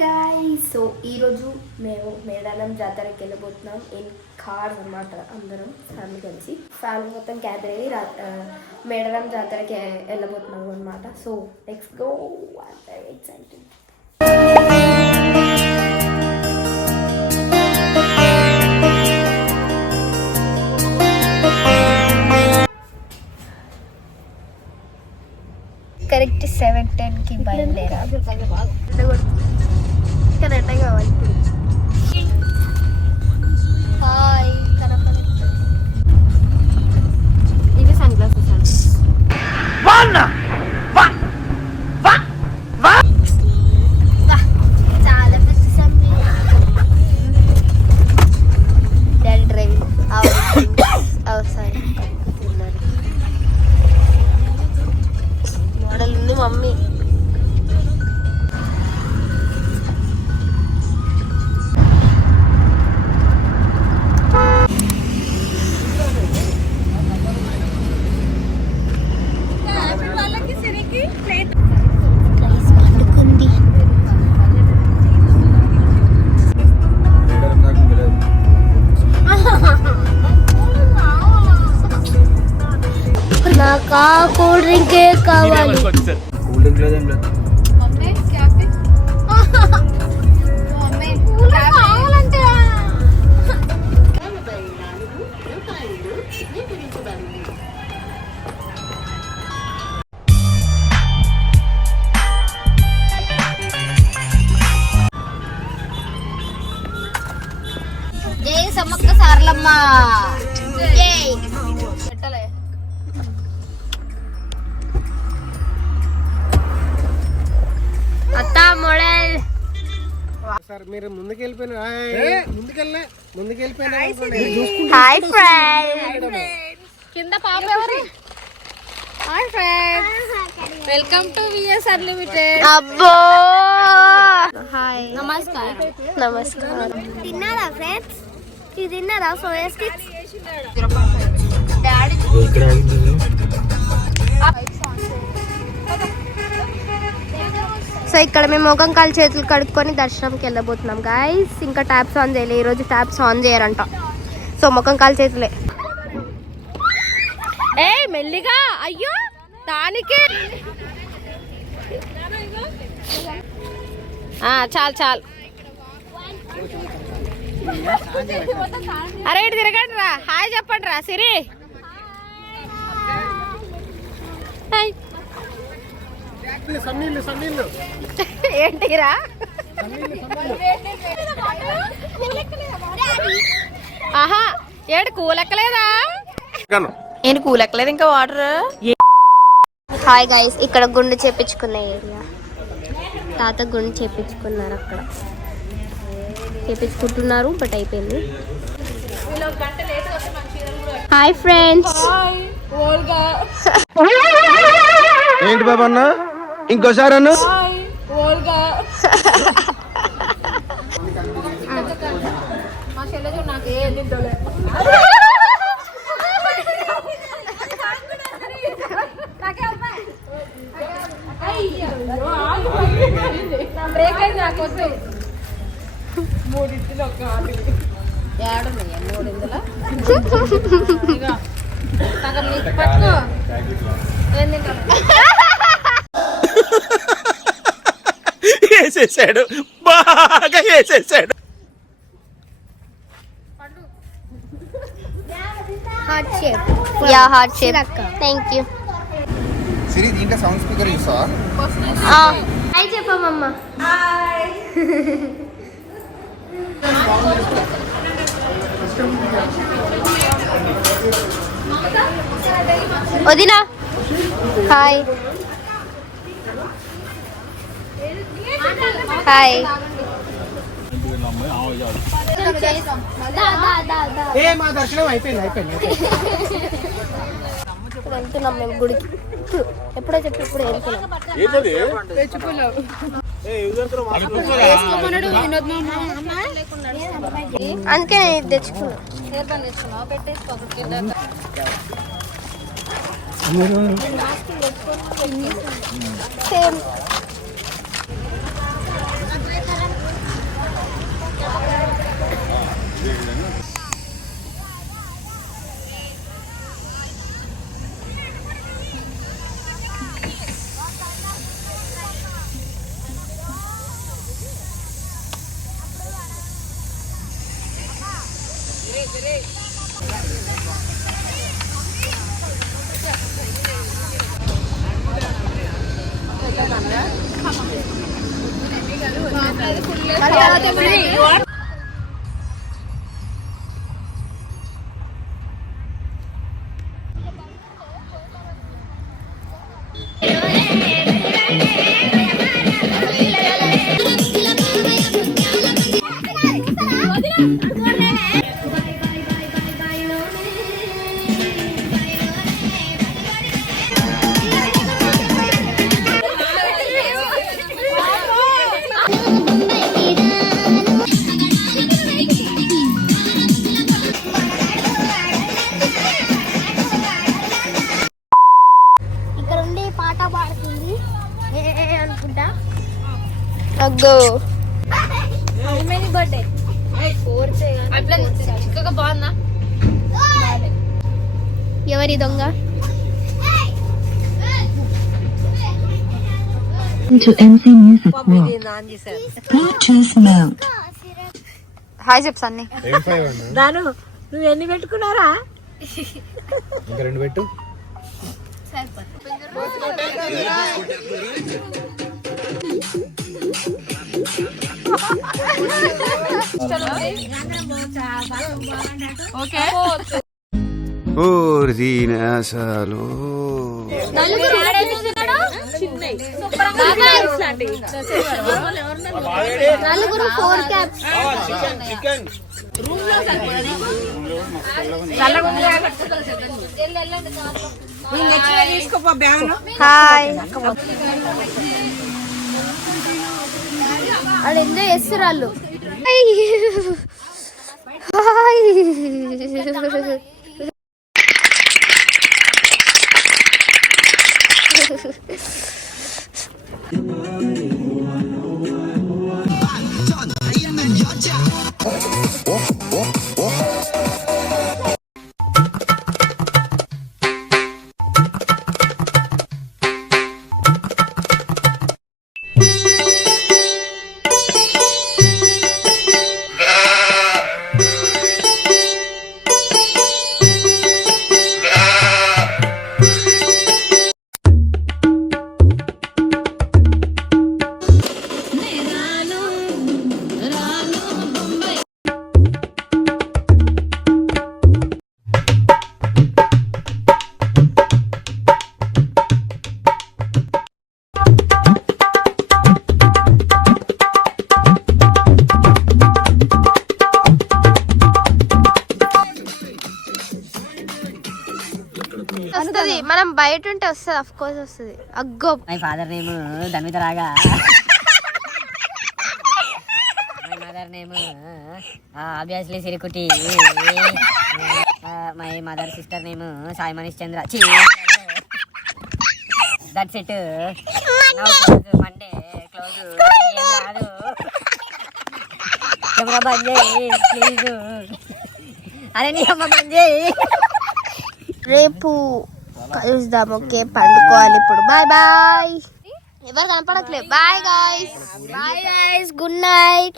guys, so ఈరోజు మేము మేడారం జాతరకి వెళ్ళబోతున్నాం ఇన్ కార్ అన్నమాట. అందరం ఫ్యామిలీ మొత్తం గ్యాదర్ అయ్యి మేడారం జాతరకి వెళ్ళబోతున్నాం అన్నమాట. So let's go. I'm very excited. Correct 7:10కి బయలుదేరా. కరెక్ట్గా కావాలి ఇప్పుడు. హాయ్ ఇవి సన్ గ్లాసెస్ చాలా పెద్ద డాడీ డ్రైవింగ్ అవసరం మోడల్ ఉంది మమ్మీ. నాకు కూల్ డ్రింక్ కావాలి. కూల్ డ్రింక్ లేదు, ఏం లేదు. జై సమ్మక్క సారలమ్మ. సార్ మీరు ముందుకెళ్ళిపోయిన హాయ్ ఫ్రెండ్స్. కింద పాప ఎవరు? Hi friends, welcome to VS unlimited. అబ్బో హాయ్, నమస్కారం. నమస్కారం. తిన్నారా ఫ్రెండ్స్? ఇది తిన్నారా? Soya sticks daddy. సో ఇక్కడ మేము ముఖం కాలు చేతులు కడుక్కొని దర్శనంకి వెళ్ళబోతున్నాం గాయస్. ఇంకా ట్యాప్స్ ఆన్ చేయలే, ఈరోజు ట్యాప్స్ ఆన్ చేయరంట. సో ముఖం కాలు చేతులే. ఏ మెల్లిగా, అయ్యో దానికి చాలు చాలు. అరే ఇటు తిరగండి రా, హాయ్ చెప్పండి రా. సిరి ఏంటిరా? ఆహా ఏంటి కూలెక్కలేదా? ఏంటి కూలెక్కలేదు ఇంకా వాటర్? హాయ్ గైస్, ఇక్కడ గుండు చేపించుకున్న ఏరియా. తాత గుండు చేపించుకున్నారు, అక్కడ చేపించుకుంటున్నారు, బట్ అయిపోయింది. Hi friends. ఏంటి బాబా అన్న, ఇంకోసారి అన్న. వేసేసాడు, బాగా వేసేసాడు. Heart shape. Yeah heart shape. Thank you. Siri దీంట్లో సౌండ్ స్పీకర్ చూస్తావా? హాయ్ చెప్పమ్మా. హాయ్. వదినా హాయ్. హాయ్. మా దర్శనం అయిపోయింది. వెళ్తున్నాం మేము గుడికి. ఎప్పుడో చెప్పి ఇప్పుడు వెళ్తున్నాం. అందుకే నేను తెచ్చుకున్నా. సేమ్ ఇక్కడ ఉండి పాట పాడుతుంది అనుకుంటా. అగ్గో బర్త్డే బాగుందా? ఎవరి దొంగ? to MC Music World. Bluetooth mode. Hi చెప్పు సన్ని. దాను నువ్వు ఎన్ని పెట్టుకున్నారా? ఇంకా 2 పెట్టు. అసలు నలుగురు 4 క్యాప్స్. హాయ్. వాళ్ళు ఎంజాయ్ చేస్తారు వాళ్ళు. వస్తుంది, మనం బయట ఉంటే వస్తుంది, అఫ్ కోర్స్ వస్తుంది. అగ్గో my father name Dhanvitha Raga. My mother name obviously Sirikuti. My mother sister name Sai Manish Chandra. That's it. Monday close. రాదు కెమెరా బంద్ చేయి ప్లీజ్. అరే నీ అమ్మ బంద్ చేయి. రేపు కలుద్దాం. ఓకే, పండుకోవాలి ఇప్పుడు. Bye bye. ఎవరు కనపడట్లేదు. Bye guys. Good night.